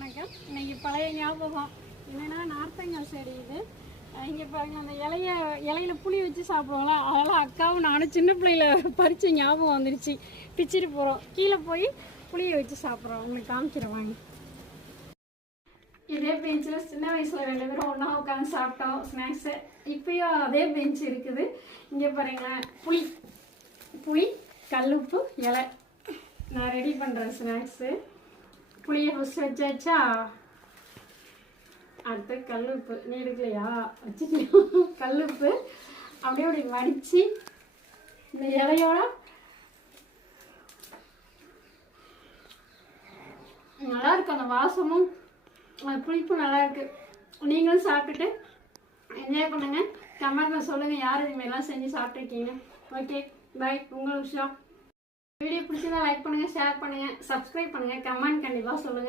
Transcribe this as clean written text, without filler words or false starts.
வணக்கம். இன்னைக்கு பழைய ஞாபகம் என்னன்னா, நார்த்தங்காய் செடி இது. இங்கே பாருங்க, அந்த இலையில புளி வச்சு சாப்பிடுவோங்களா, அதெல்லாம் அக்காவும் நானும் சின்ன பிள்ளையில பறித்த ஞாபகம் வந்துருச்சு. பிச்சுட்டு போகிறோம், கீழே போய் புளியை வச்சு சாப்பிட்றோம். உங்களுக்கு காமிக்கிறேன் வாங்க. இதே பெஞ்சில் சின்ன வயசில் 2 பேரும் ஒன்றா உட்காந்து சாப்பிட்டோம் ஸ்நாக்ஸு. இப்பயும் அதே பெஞ்ச் இருக்குது. இங்கே பாருங்களேன், புளி கல்லுப்பு இலை. நான் ரெடி பண்ணுறேன் ஸ்நாக்ஸு. புளியை ஃபஸ்ட்டு வச்சாச்சா, அடுத்து கல்லுப்பு. நீ எடுக்கலையா? வச்சுக்கலாம். கல்லுப்பு அப்படியே அப்படி வடித்து இந்த இலையோட நல்லா இருக்கு. அந்த வாசமும் புளிப்பும் நல்லா இருக்கு. நீங்களும் சாப்பிட்டுட்டு என்ஜாய் பண்ணுங்க. கமெண்ட்ல சொல்லுங்க யார் இதுமாரிலாம் செஞ்சு சாப்பிட்ருக்கீங்க. Okay, by. உங்கள் விஷயம். வீடியோ பிடிச்சதா லைக் பண்ணுங்க, ஷேர் பண்ணுங்க, சப்ஸ்கிரைப் பண்ணுங்க, கமெண்ட் கண்டிப்பாக சொல்லுங்க.